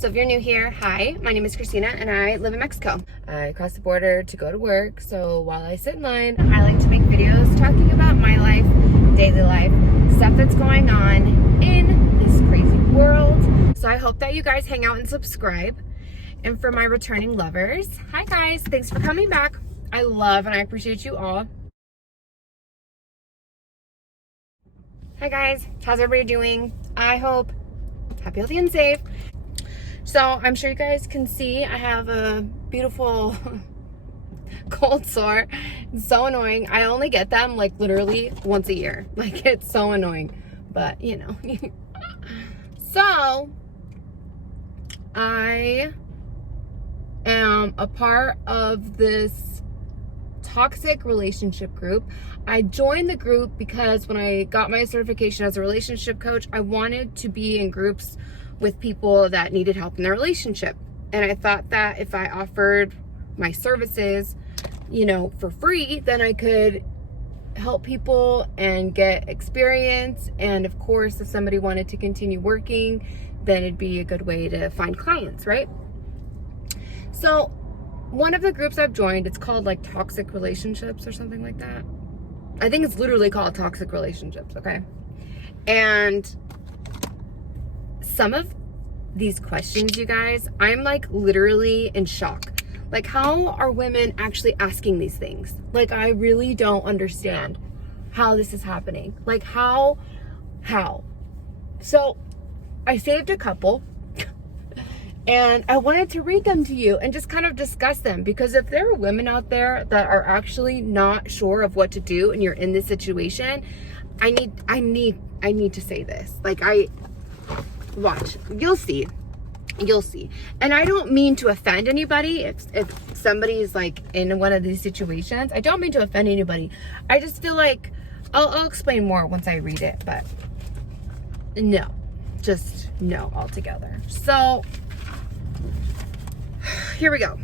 So if you're new here, hi, my name is Christina and I live in Mexico. I crossed the border to go to work, so while I sit in line, I like to make videos talking about my life, daily life, stuff that's going on in this crazy world. So I hope that you guys hang out and subscribe. And for my returning lovers, hi guys, thanks for coming back. I love and I appreciate you all. Hi guys, how's everybody doing? I hope happy, healthy, and safe. So I'm sure you guys can see I have a beautiful cold sore. It's so annoying. I only get them like literally once a year. Like, it's so annoying, but you know. So I am a part of this toxic relationship group. I joined the group because when I got my certification as a relationship coach, I wanted to be in groups with people that needed help in their relationship. And I thought that if I offered my services, you know, for free, then I could help people and get experience. And of course, if somebody wanted to continue working, then it'd be a good way to find clients, right? So one of the groups I've joined, it's called like Toxic Relationships or something like that. I think it's literally called Toxic Relationships, okay? And some of these questions, you guys, I'm like literally in shock. Like, how are women actually asking these things? Like, I really don't understand how this is happening. Like, how? So I saved a couple and I wanted to read them to you and just kind of discuss them, because if there are women out there that are actually not sure of what to do and you're in this situation, I need to say this. Like, watch, you'll see. And I don't mean to offend anybody. If somebody's like in one of these situations, I don't mean to offend anybody. I just feel like I'll explain more once I read it, but no, just no altogether. So here we go.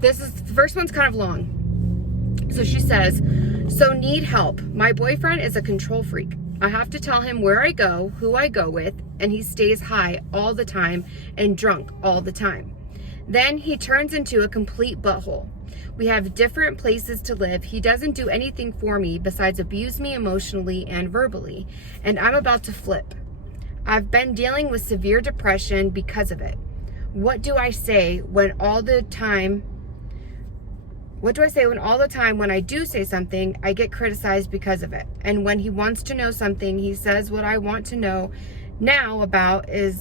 The first one's kind of long. So she says, so need help. My boyfriend is a control freak. I have to tell him where I go, who I go with, and he stays high all the time and drunk all the time. Then he turns into a complete butthole. We have different places to live. He doesn't do anything for me besides abuse me emotionally and verbally, and I'm about to flip. I've been dealing with severe depression because of it. What do I say when all the time when I do say something, I get criticized because of it? And when he wants to know something, he says what I want to know now about it.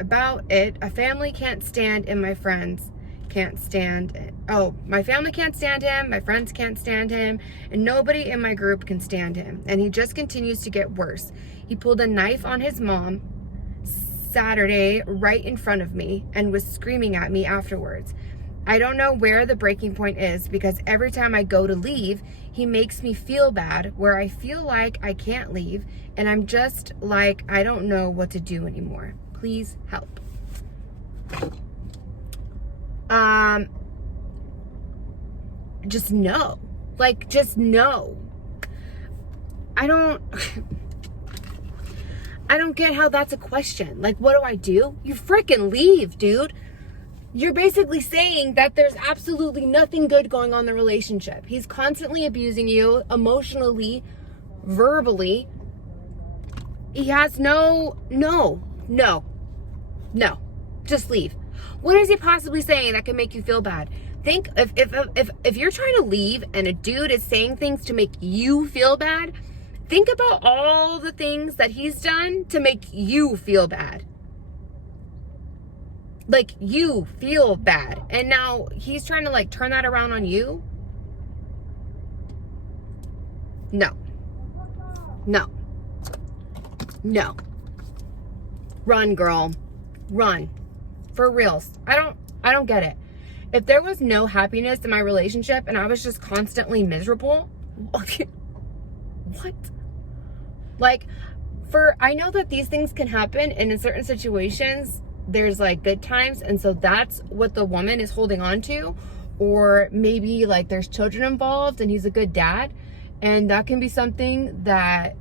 A family can't stand and my friends can't stand it. Oh, my family can't stand him, my friends can't stand him, and nobody in my group can stand him. And he just continues to get worse. He pulled a knife on his mom Saturday right in front of me and was screaming at me afterwards. I don't know where the breaking point is, because every time I go to leave, he makes me feel bad, where I feel like I can't leave, and I'm just like, I don't know what to do anymore. Please help. Just no. Like, just no. I don't get how that's a question. Like, what do? You freaking leave, dude. You're basically saying that there's absolutely nothing good going on in the relationship. He's constantly abusing you emotionally, verbally. He has no. Just leave. What is he possibly saying that can make you feel bad? Think if you're trying to leave and a dude is saying things to make you feel bad, think about all the things that he's done to make you feel bad. Like, you feel bad. And now he's trying to like turn that around on you. No. Run, girl. Run. For reals. I don't get it. If there was no happiness in my relationship and I was just constantly miserable, what? Like, I know that these things can happen, and in certain situations there's like good times, and so that's what the woman is holding on to. Or maybe like there's children involved and he's a good dad, and that can be something that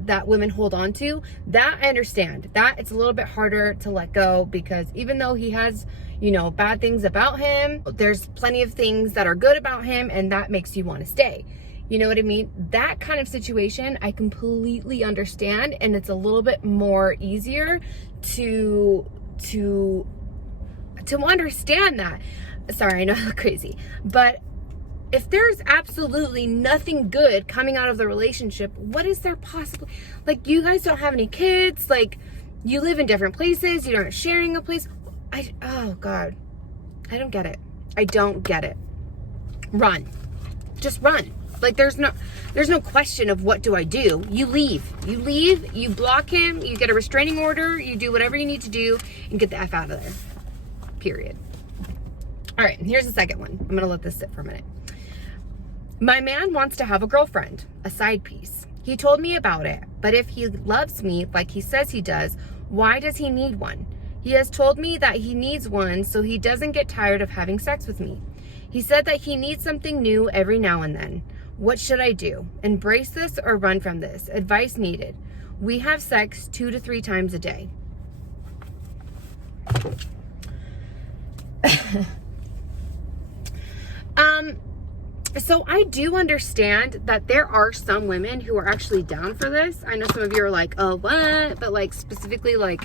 that women hold on to, that I understand. That it's a little bit harder to let go, because even though he has, you know, bad things about him, there's plenty of things that are good about him, and that makes you want to stay. You know what I mean? That kind of situation, I completely understand, and it's a little bit more easier to understand that. Sorry, I know I look crazy, but if there's absolutely nothing good coming out of the relationship, what is there possible? Like, you guys don't have any kids, like, you live in different places, you're not sharing a place. Oh God, I don't get it. I don't get it. Run. Just run. Like, there's no question of what do I do. You leave, you block him, you get a restraining order, you do whatever you need to do and get the F out of there. Period. All right, here's the second one. I'm gonna let this sit for a minute. My man wants to have a girlfriend, a side piece. He told me about it, but if he loves me like he says he does, why does he need one? He has told me that he needs one so he doesn't get tired of having sex with me. He said that he needs something new every now and then. What should I do? Embrace this or run from this? Advice needed. We have sex 2 to 3 times a day. So I do understand that there are some women who are actually down for this. I know some of you are like, oh, what? But like, specifically like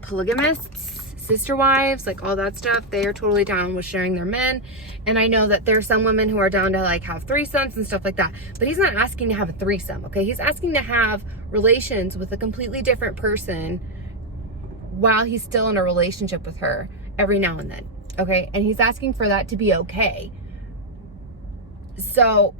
polygamists, sister wives, like all that stuff, they are totally down with sharing their men. And I know that there's some women who are down to like have threesomes and stuff like that. But he's not asking to have a threesome, okay? He's asking to have relations with a completely different person while he's still in a relationship with her every now and then, okay? And he's asking for that to be okay. So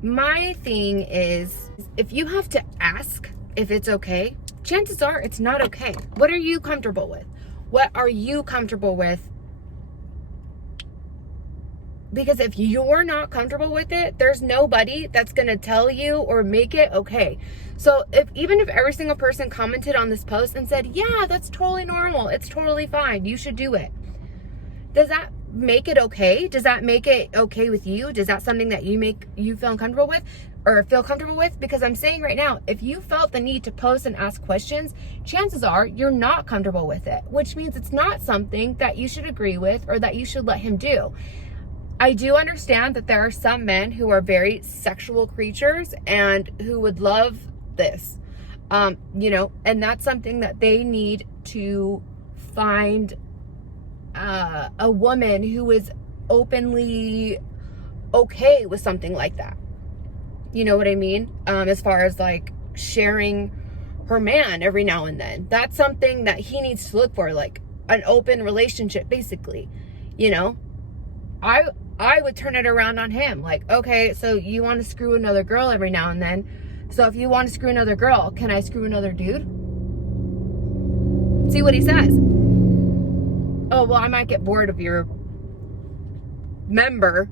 my thing is, if you have to ask if it's okay, chances are it's not okay. What are you comfortable with? What are you comfortable with? Because if you're not comfortable with it, there's nobody that's going to tell you or make it okay. So even if every single person commented on this post and said, yeah, that's totally normal, it's totally fine, you should do it, does that make it okay? Does that make it okay with you? Does that something that you feel uncomfortable with or feel comfortable with? Because I'm saying right now, if you felt the need to post and ask questions, chances are you're not comfortable with it, which means it's not something that you should agree with or that you should let him do. I do understand that there are some men who are very sexual creatures and who would love this, you know, and that's something that they need to find a woman who is openly okay with something like that. You know what I mean? As far as like sharing her man every now and then, that's something that he needs to look for, like an open relationship, basically. You know, I would turn it around on him. Like, okay, so you want to screw another girl every now and then. So if you want to screw another girl, can I screw another dude? See what he says. Oh, well, I might get bored of your member,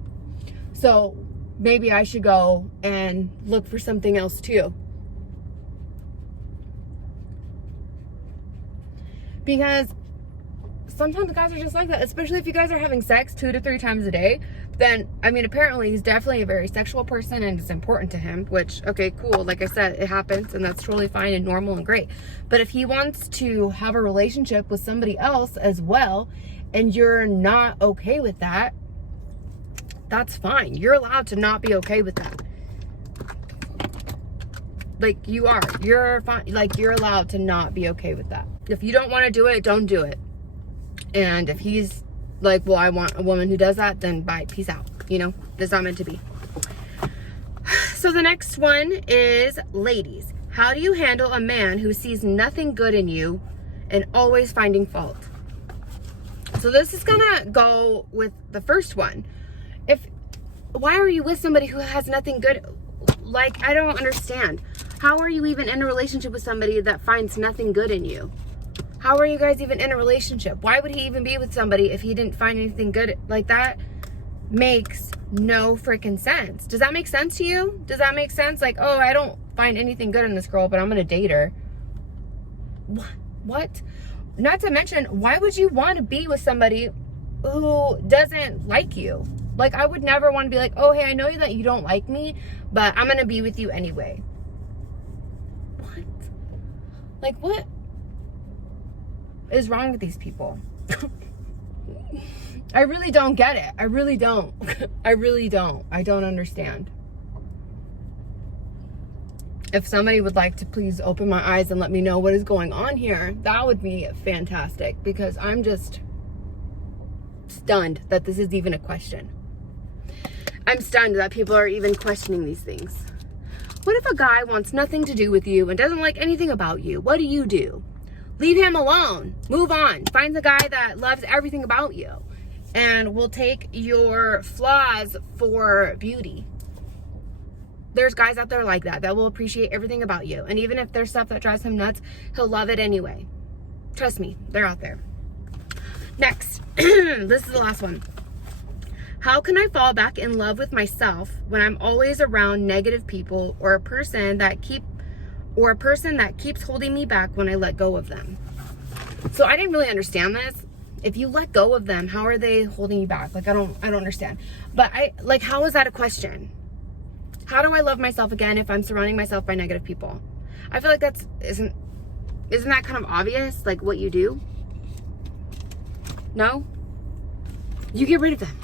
so maybe I should go and look for something else too. Because sometimes guys are just like that, especially if you guys are having sex 2 to 3 times a day. Then, I mean, apparently he's definitely a very sexual person and it's important to him, which, okay, cool. Like I said, it happens and that's totally fine and normal and great. But if he wants to have a relationship with somebody else as well and you're not okay with that, that's fine. You're allowed to not be okay with that. Like, you're fine. Like, you're allowed to not be okay with that. If you don't want to do it, don't do it. And if he's like, well, I want a woman who does that, then bye, peace out. You know, that's not meant to be. So the next one is, ladies, how do you handle a man who sees nothing good in you and always finding fault? So this is gonna go with the first one. Why are you with somebody who has nothing good? Like, I don't understand. How are you even in a relationship with somebody that finds nothing good in you? How are you guys even in a relationship? Why would he even be with somebody if he didn't find anything good? Like, that makes no freaking sense. Does that make sense to you? Does that make sense? Like, oh, I don't find anything good in this girl, but I'm gonna date her. What? Not to mention, why would you want to be with somebody who doesn't like you? Like, I would never want to be like, oh, hey, I know that you don't like me, but I'm going to be with you anyway. What? Like, what is wrong with these people? I really don't get it. I really don't. I really don't. I don't understand. If somebody would like to please open my eyes and let me know what is going on here, that would be fantastic, because I'm just stunned that this is even a question. I'm stunned that people are even questioning these things. What if a guy wants nothing to do with you and doesn't like anything about you? What do? Leave him alone. Move on. Find the guy that loves everything about you and will take your flaws for beauty. There's guys out there like that will appreciate everything about you. And even if there's stuff that drives him nuts, he'll love it anyway. Trust me, they're out there. Next, this is the last one. How can I fall back in love with myself when I'm always around negative people, or a person that keeps holding me back when I let go of them? So I didn't really understand this. If you let go of them, how are they holding you back? Like, I don't understand. But how is that a question? How do I love myself again if I'm surrounding myself by negative people? I feel like isn't that kind of obvious, like what you do? No? You get rid of them.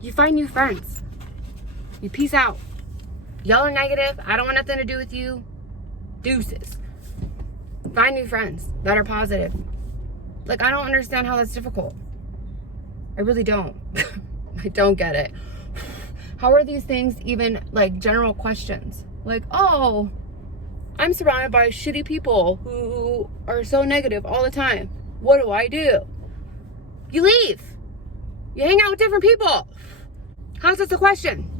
You find new friends. You peace out. Y'all are negative. I don't want nothing to do with you. Deuces. Find new friends that are positive. Like, I don't understand how that's difficult. I really don't. I don't get it. How are these things even like general questions? Like, oh, I'm surrounded by shitty people who are so negative all the time. What do? You leave. You hang out with different people. How's this a question?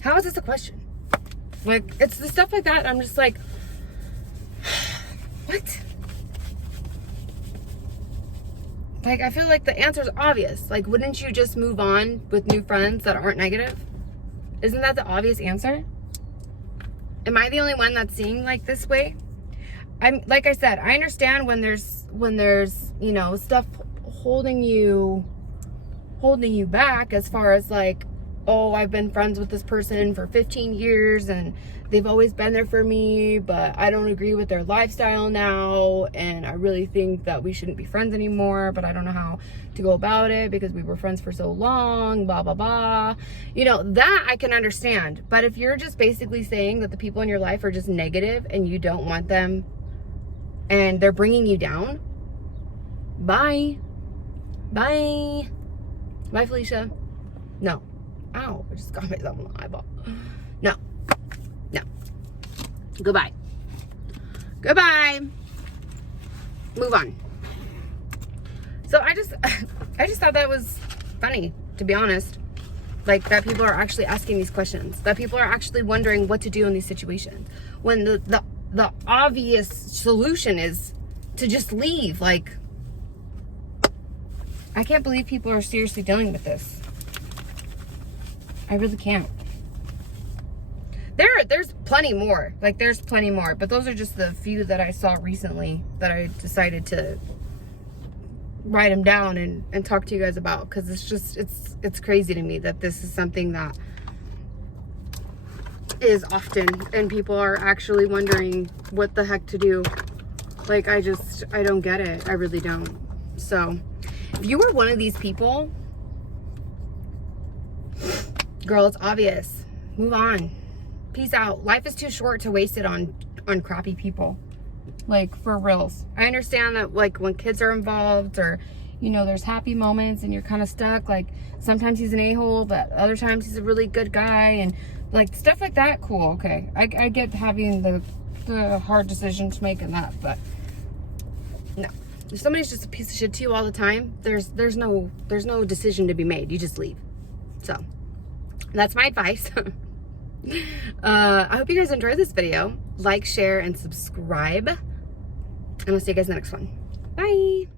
How is this a question? Like, it's the stuff like that. I'm just like, what? Like, I feel like the answer is obvious. Like, wouldn't you just move on with new friends that aren't negative? Isn't that the obvious answer? Am I the only one that's seeing like this way? Like I said, I understand when there's, you know, stuff holding you back, as far as like, oh, I've been friends with this person for 15 years and they've always been there for me, but I don't agree with their lifestyle now, and I really think that we shouldn't be friends anymore, but I don't know how to go about it because we were friends for so long, blah, blah, blah. You know, that I can understand. But if you're just basically saying that the people in your life are just negative and you don't want them and they're bringing you down, bye. Bye. Bye, Felicia. No. Ow, I just got myself on the eyeball. No. Goodbye. Move on. So I just thought that was funny, to be honest. Like, that people are actually asking these questions. That people are actually wondering what to do in these situations. When the obvious solution is to just leave. Like, I can't believe people are seriously dealing with this. I really can't. There's plenty more. Like, there's plenty more. But those are just the few that I saw recently that I decided to write them down and talk to you guys about. Because it's just, it's crazy to me that this is something that is often. And people are actually wondering what the heck to do. Like, I don't get it. I really don't. So, if you were one of these people, girl, it's obvious. Move on. Peace out. Life is too short to waste it on crappy people. Like, for reals. I understand that, like, when kids are involved, or, you know, there's happy moments and you're kind of stuck. Like, sometimes he's an a-hole, but other times he's a really good guy, and like stuff like that. Cool. Okay. I get having the hard decision to make in that, but no. If somebody's just a piece of shit to you all the time, there's no decision to be made. You just leave. So that's my advice. I hope you guys enjoyed this video. Like, share, and subscribe. And I'll see you guys in the next one. Bye.